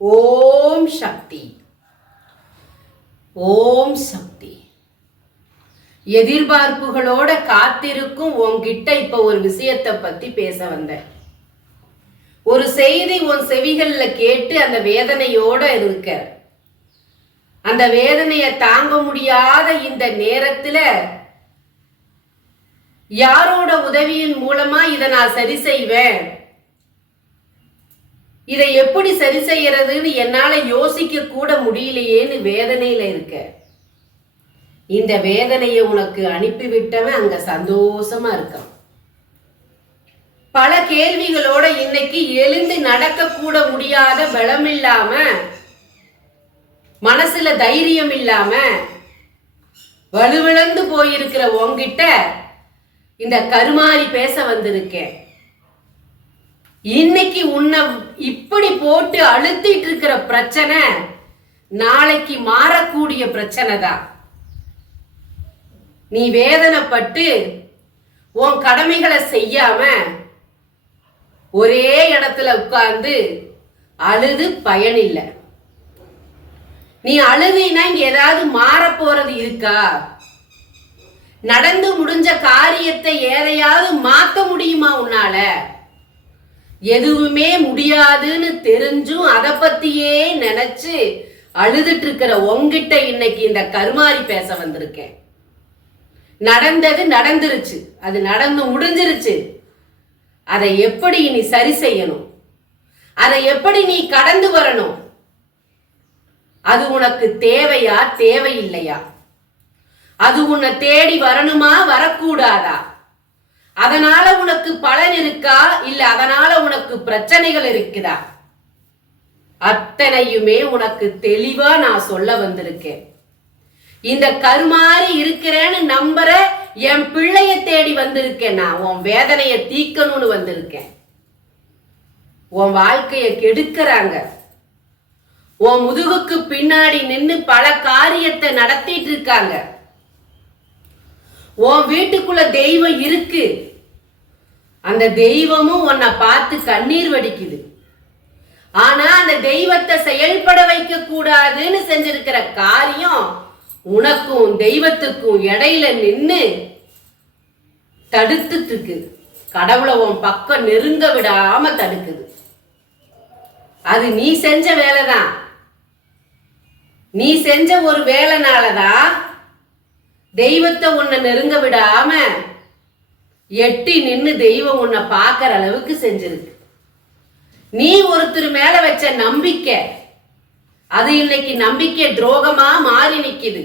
ஓம் சக்தி. ஓம் சக்தி. எதிர்பார்ப்புகளோட காத்திருக்கும் உன்கிட்ட இப்ப ஒரு விஷயத்தை பத்தி பேச வந்தேன். ஒரு செய்தி உன் செவிகள்ல கேட்டு அந்த வேதனையோட இருக்க, அந்த வேதனையை தாங்க முடியாத இந்த நேரத்துல யாரோட உதவியின் மூலமா இதை நான் சரி செய்வேன், இதை எப்படி சரி செய்யறதுன்னு என்னால யோசிக்க கூட முடியலையேன்னு வேதனையில இருக்க. இந்த வேதனையை உனக்கு அனுப்பிவிட்டவன் அங்க சந்தோஷமா இருக்கான். பல கேள்விகளோட இன்னைக்கு எழுந்து நடக்க கூட முடியாத பலம் இல்லாம, மனசுல தைரியம் இல்லாம வலுவிழந்து போயிருக்கிற உன்கிட்ட இந்த கருமாறி பேச வந்திருக்கேன். இன்னைக்கு உன்னை இப்படி போட்டு அழுத்திட்டு இருக்கிற பிரச்சனை நாளைக்கு மாறக்கூடிய பிரச்சனை தான். நீ வேதனைப்பட்டு உன் கடமைகளை செய்யாம ஒரே இடத்துல உட்கார்ந்து அழுது பயனில்லை. நீ அழுதினா இங்க ஏதாவது மாற போறது இருக்கா? நடந்து முடிஞ்ச காரியத்தை எதையாவது மாத்த முடியுமா உன்னால? எதுவுமே முடியாதுன்னு தெரிஞ்சும் அதை பத்தியே நினைச்சு அழுதுட்டு இருக்கிற உன்கிட்ட இன்னைக்கு இந்த கருமாறி பேச வந்திருக்கேன். நடந்தது நடந்துருச்சு, அது நடந்து முடிஞ்சிருச்சு. அதை எப்படி நீ சரி செய்யணும், அதை எப்படி நீ கடந்து வரணும், அது உனக்கு தேவையா தேவையில்லையா? அது உன்னை தேடி வரணுமா வரக்கூடாதா? அதனால உனக்கு பலன் இருக்கா இல்ல அதனால உனக்கு பிரச்சனைகள் இருக்குதா? அத்தனையுமே உனக்கு தெளிவா நான் சொல்ல வந்திருக்கேன். இந்த கருமாறி இருக்கிறேன்னு நம்புற என் பிள்ளைய தேடி வந்திருக்கேன். நான் உன் வேதனையை தீக்கணும்னு வந்திருக்கேன். உன் வாழ்க்கைய கெடுக்கிறாங்க, உன் முதுகுக்கு பின்னாடி நின்று பல காரியத்தை நடத்திட்டு இருக்காங்க. உன் வீட்டுக்குள்ள தெய்வம் இருக்கு, அந்த தெய்வமும் உன்னை பார்த்து கண்ணீர் வடிக்குது. ஆனா அந்த தெய்வத்தை செயல்பட வைக்க கூடாதுன்னு செஞ்சிருக்கிற காரியம் உனக்கும் தெய்வத்துக்கும் இடையில நின்று தடுத்துட்டு இருக்கு. கடவுளை உன் பக்கம் நெருங்க விடாம தடுக்குது. அது நீ செஞ்ச வேலைதான். நீ செஞ்ச ஒரு வேலைனாலதான் தெய்வத்தை உன்னை நெருங்க விடாம எட்டி நின்று தெய்வம் உன்னை பார்க்கற அளவுக்கு செஞ்சிருக்கு. நீ ஒருத்தர் மேல வச்ச நம்பிக்கை அது இன்னைக்கு நம்பிக்கை துரோகமா மாறி நிக்குது.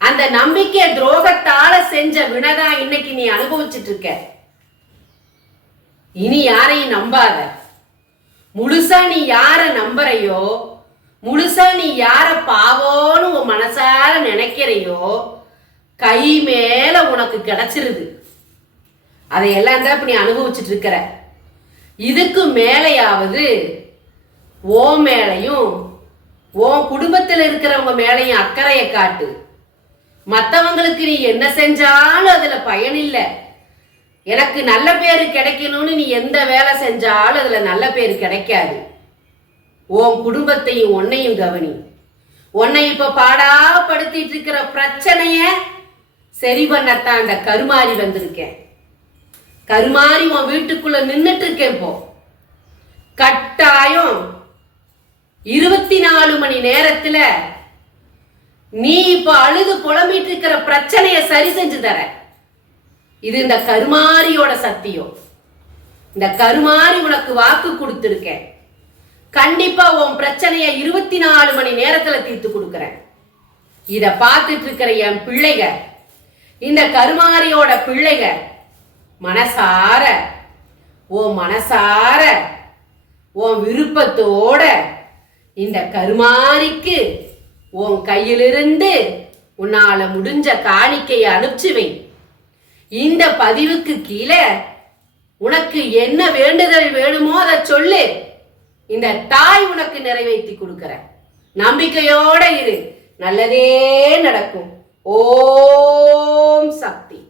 அந்த நம்பிக்கை துரோகத்தால செஞ்ச வினைதான் இன்னைக்கு நீ அனுபவிச்சுட்டு இருக்க. இனி யாரையும் நம்பாத. முழுசா நீ யார நம்புறையோ, முழுசா நீ யார பாவோன்னு உன் மனசார நினைக்கிறையோ, கை மேல உனக்கு கிடைச்சிருது. அதையெல்லாம் தான் இப்ப நீ அனுபவிச்சுட்டு இருக்கிற. இதுக்கு மேலையாவது ஓ மேலையும் உன் குடும்பத்தில் இருக்கிறவங்க மேலையும் அக்கறையை காட்டு. மற்றவங்களுக்கு நீ என்ன செஞ்சாலும் அதுல பயன் இல்லை. எனக்கு நல்ல பேரு கிடைக்கணும்னு நீ எந்த வேலை செஞ்சாலும் அதுல நல்ல பேரு கிடைக்காது. உன் குடும்பத்தையும் உன்னையும் கவனி. உன்னை இப்ப பாடாப்படுத்திட்டு இருக்கிற பிரச்சனைய சரி பண்ணத்தான் அந்த கருமாறி வந்திருக்கேன். கருமாறி உன் வீட்டுக்குள்ள நின்னுட்டு இருக்கேன். இப்போ கட்டாயம் 24 மணி நேரத்துல நீ இப்ப அழுது புலம்பிட்டு இருக்கிற பிரச்சனைய சரி செஞ்சு தர. இது இந்த கருமாரியோட சத்தியம். இந்த கருமாரி உனக்கு வாக்கு கொடுத்திருக்கேன். கண்டிப்பா உன் பிரச்சனைய 24 மணி நேரத்துல தீர்த்து கொடுக்கிறேன். இத பார்த்துட்டு இருக்கிற என் பிள்ளைக, இந்த கருமாரியோட பிள்ளைக மனசார உன் விருப்பத்தோட இந்த கருமாரிக்கு உன் கையிலிருந்து உன்னால முடிஞ்ச காணிக்கையை அனுப்பிச்சுவை. இந்த பதிவுக்கு கீழே உனக்கு என்ன வேண்டுதல் வேணுமோ அதை சொல்லு. இந்த தாய் உனக்கு நிறைவேற்றி கொடுக்கிற. நம்பிக்கையோட இரு, நல்லதே நடக்கும். ஓம் சக்தி.